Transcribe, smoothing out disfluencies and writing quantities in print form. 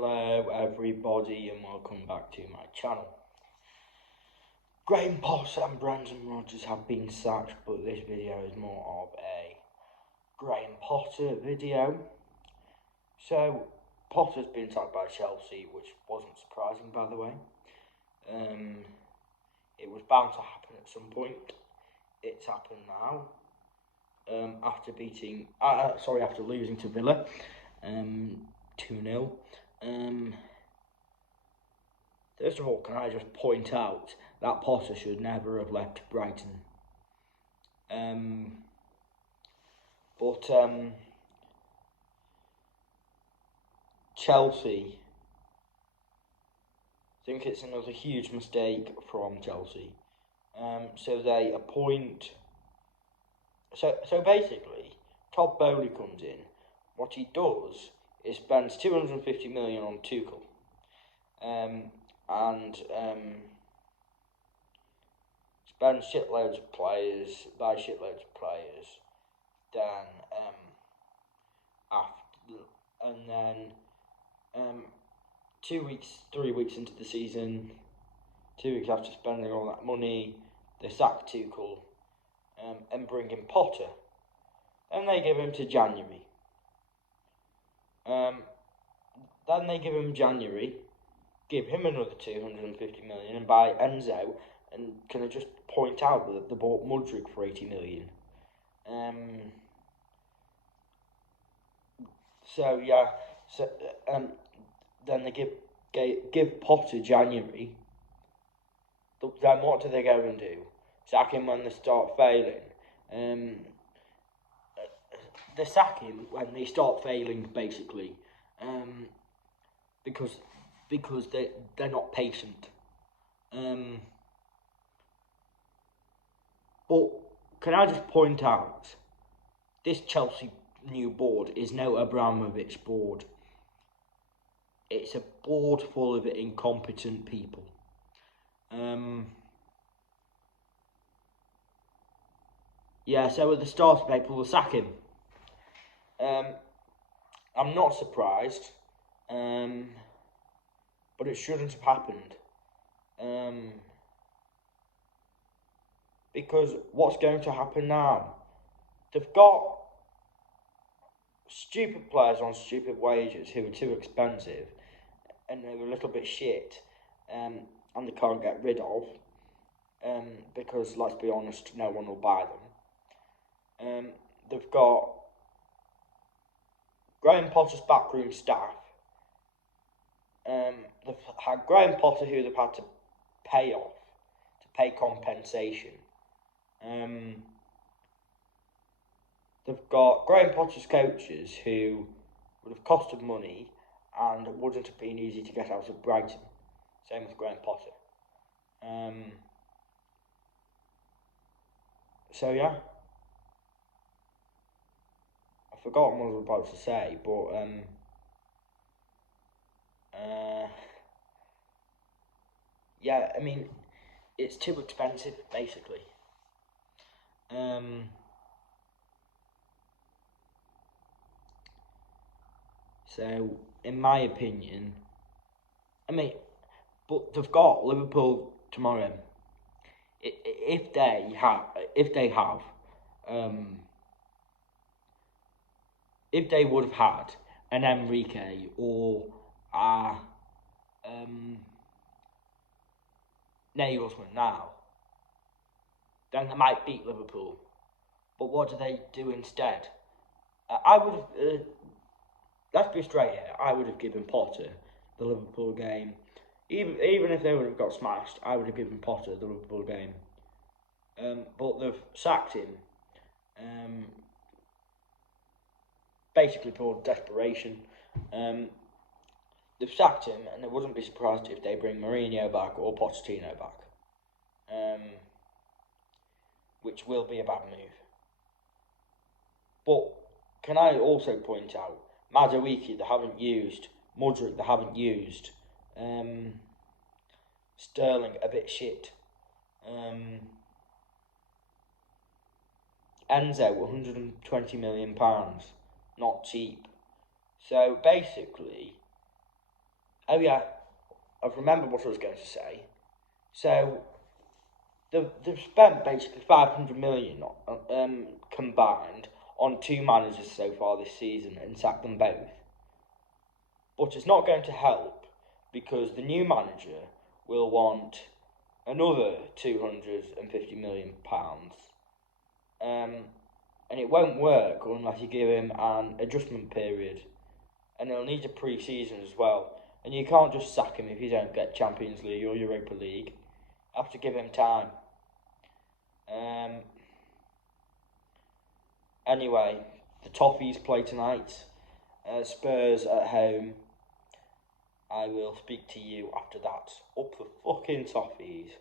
Hello everybody and welcome back to my channel. Graham Potter and Brandon Rodgers have been sacked, but this video is more of a Graham Potter video. So Potter's been sacked by Chelsea, which wasn't surprising by the way. It was bound to happen at some point. It's happened now. After losing to Villa 2-0. First of all, can I just point out that Potter should never have left Brighton. Chelsea, I think it's another huge mistake from Chelsea. So they appoint. So basically, Todd Bowley comes in. What he does is spends 250 million on Tuchel, and spends shitloads of players, buys shitloads of players. Then 3 weeks into the season, 2 weeks after spending all that money, they sack Tuchel and bring in Potter. Then they give him to January. Then they give him January, give him another 250 million and buy Enzo. And can I just point out that they bought Mudryk for 80 million? Then they give Potter January. Then what do they go and do? Sack him when they start failing. They sack him when they start failing, basically, because they're not patient. But can I just point out, this Chelsea new board is no Abramovich board. It's a board full of incompetent people. So at the start of April, they'll sack him. I'm not surprised, but it shouldn't have happened. Because what's going to happen now? They've got stupid players on stupid wages who are too expensive and they're a little bit shit, and they can't get rid of, because, let's be honest, no one will buy them. They've got Graham Potter's backroom staff. They've had Graham Potter, who they've had to pay off, to pay compensation. They've got Graham Potter's coaches, who would have costed money and wouldn't have been easy to get out of Brighton. Same with Graham Potter. I forgot what I was about to say, but I mean, it's too expensive, basically. So, in my opinion, but they've got Liverpool tomorrow. If they would have had an Enrique or Nagelsmann now, then they might beat Liverpool. But what do they do instead? I would have. Let's be straight here. I would have given Potter the Liverpool game. Even if they would have got smashed, I would have given Potter the Liverpool game. But they've sacked him, basically for desperation. They've sacked him, and I wouldn't be surprised if they bring Mourinho back or Pochettino back, which will be a bad move. But can I also point out, Madueke they haven't used, Mudryk they haven't used, Sterling a bit shit, Enzo £120 million, not cheap. So basically, Oh yeah, I've remembered what I was going to say. So they've spent basically 500 million combined on 2 managers so far this season and sacked them both. But it's not going to help because the new manager will want another £250 million. And it won't work unless you give him an adjustment period. And he'll need a pre-season as well. And you can't just sack him if you don't get Champions League or Europa League. You have to give him time. Anyway, the Toffees play tonight. Spurs at home. I will speak to you after that. Up the fucking Toffees.